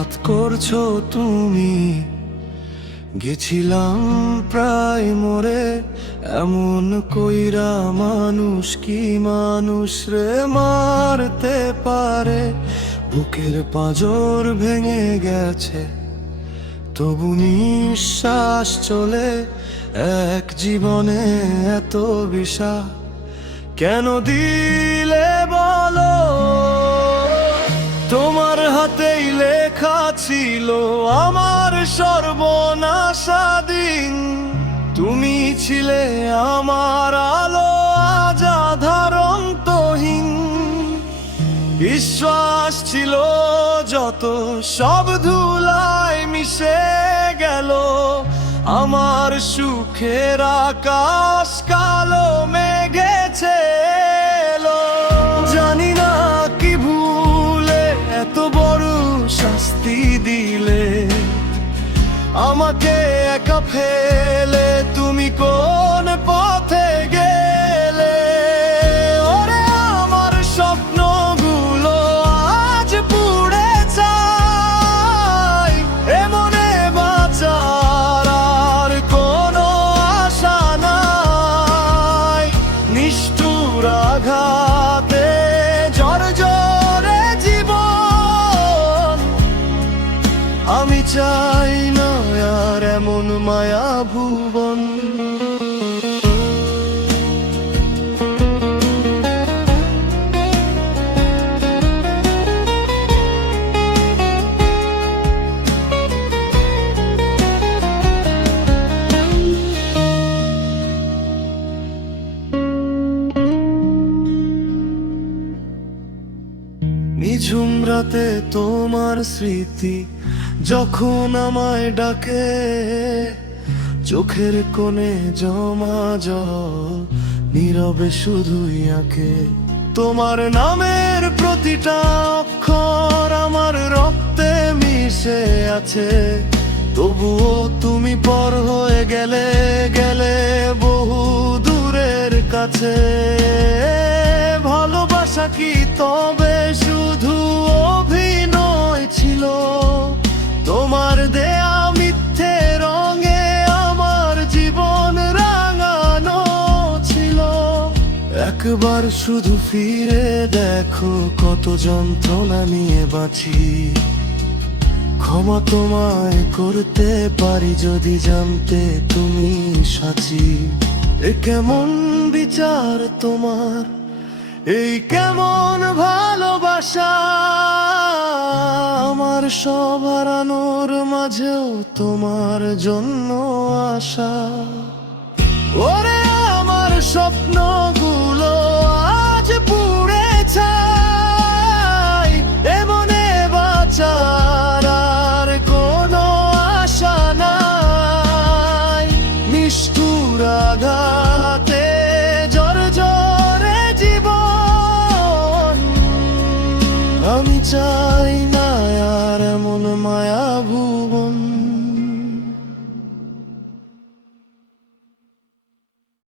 ঘাত করছো তুমি। গেছিলাম প্রায় মরে, এমন কইরা মানুষ কি মানুষ রে মারতে পারে? বুকের পাঁজর ভেঙে গেছে, তবু নিঃশ্বাস চলে। এক জীবনে এত বিষা কেন দিলে বলো? তোমার হাতেই লেখা ছিল আমার সর্বনাশা দিন। তুমি ছিলে আমার আলো, আজ আঁধার অন্তহীন। বিশ্বাস ছিল যত সব ধুলায় মিশে গেল। আমার সুখের আকাশ কালো মেঘেছে এলো। জানি না কি ভুলে এত বড় শাস্তি দিলে আমাকে একা ফেলে। তুমি কোন পথে গেলে? ওরে আমার স্বপ্নগুলো আজ পুড়ে যায়। এমনে বাঁচার আর কোনো আশা নাই। নিষ্ঠুর আঘাতে জর্জরে জীবন। আমি চাই না আর এমন মায়া ভুবন। নিঝুম রাতে তোমার স্মৃতি যখন আমায় ডাকে, চোখের কোণে জমা জল নীরবে শুধুই আঁকে। তোমার নামের প্রতিটা অক্ষর আমার রক্তে মিশে আছে। তবুও তুমি পর হয়ে গেলে, গেলে বহু দূরের কাছে। ভালোবাসা কি তবে শুধু অভিনয় ছিল? তোমার দেয়া মিথ্যে রঙে আমার জীবন রাঙানো ছিল। একবার শুধু ফিরে দেখো কত যন্ত্রণা নিয়ে বাঁচি। ক্ষমা তোমায় করতে পারি যদি জানতে তুমি সাচি। এ কেমন বিচার তোমার, এই কেমন ভালোবাসা? আমার সব হারানোর মাঝেও তোমার জন্য আশা। ওরে আমার স্বপ্নগুলো আজ পুড়ে ছাই। এমনে বাঁচার আর কোনো আশা নাই। নিষ্ঠুর আঘাতে জর্জরে জীবন। আমি চাই না আর এমন মায়া ভুবন।